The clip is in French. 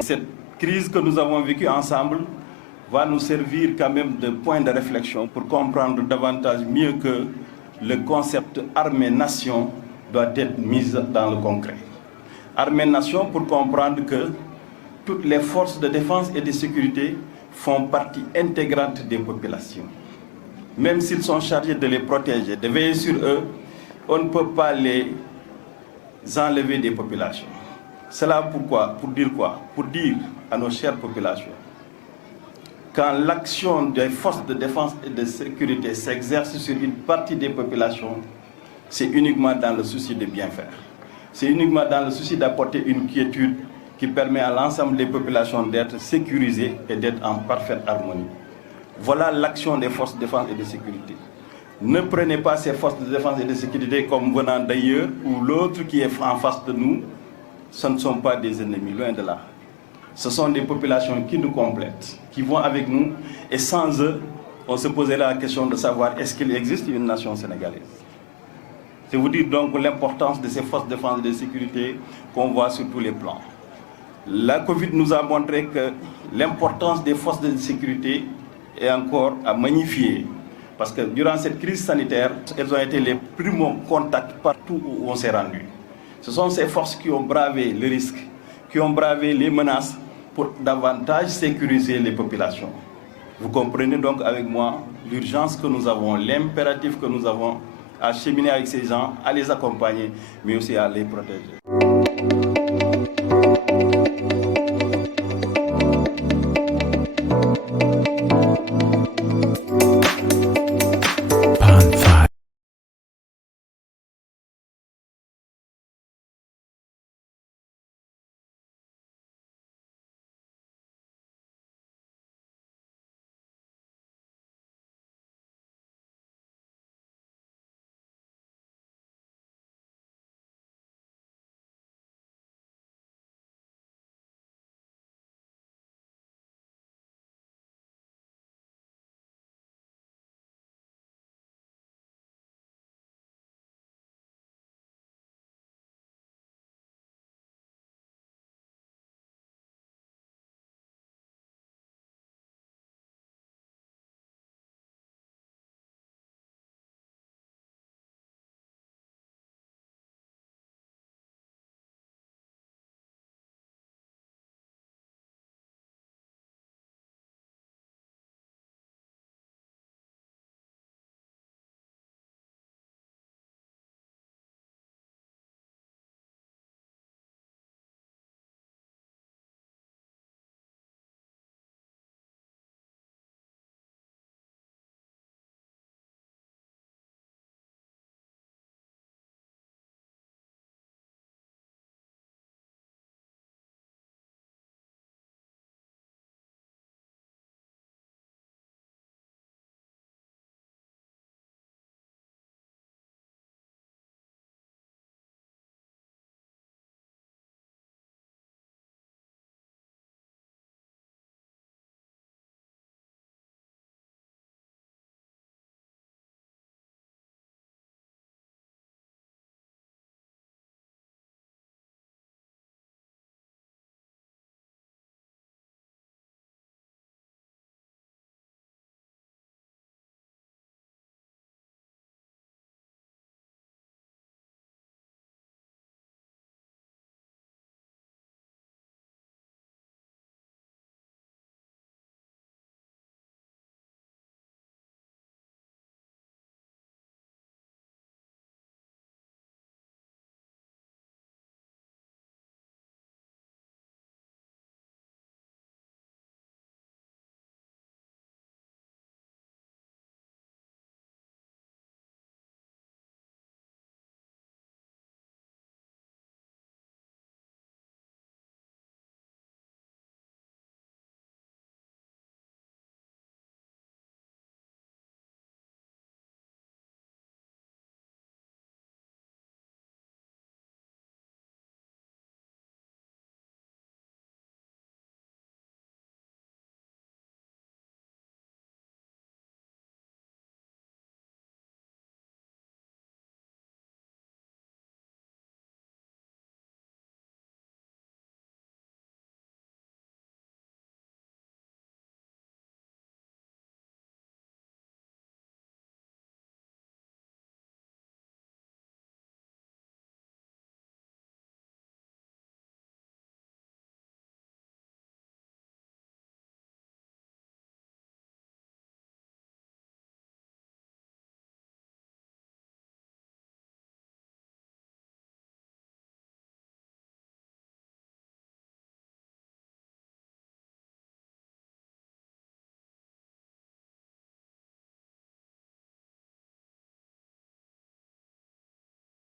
Cette crise que nous avons vécue ensemble va nous servir quand même de point de réflexion pour comprendre davantage mieux que le concept armée-nation doit être mis dans le concret. Armée-nation pour comprendre que toutes les forces de défense et de sécurité font partie intégrante des populations. Même s'ils sont chargés de les protéger, de veiller sur eux, on ne peut pas les enlever des populations. Cela pourquoi? Pour dire quoi? Pour dire à nos chères populations, quand l'action des forces de défense et de sécurité s'exerce sur une partie des populations, c'est uniquement dans le souci de bien faire. C'est uniquement dans le souci d'apporter une quiétude qui permet à l'ensemble des populations d'être sécurisées et d'être en parfaite harmonie. Voilà l'action des forces de défense et de sécurité. Ne prenez pas ces forces de défense et de sécurité comme venant d'ailleurs ou l'autre qui est en face de nous. Ce ne sont pas des ennemis, loin de là. Ce sont des populations qui nous complètent, qui vont avec nous, et sans eux, on se poserait la question de savoir est-ce qu'il existe une nation sénégalaise. C'est vous dire donc l'importance de ces forces de défense et de sécurité qu'on voit sur tous les plans. La Covid nous a montré que l'importance des forces de sécurité est encore à magnifier, parce que durant cette crise sanitaire, elles ont été les primos contacts partout où on s'est rendu. Ce sont ces forces qui ont bravé le risque, qui ont bravé les menaces pour davantage sécuriser les populations. Vous comprenez donc avec moi l'urgence que nous avons, l'impératif que nous avons à cheminer avec ces gens, à les accompagner, mais aussi à les protéger.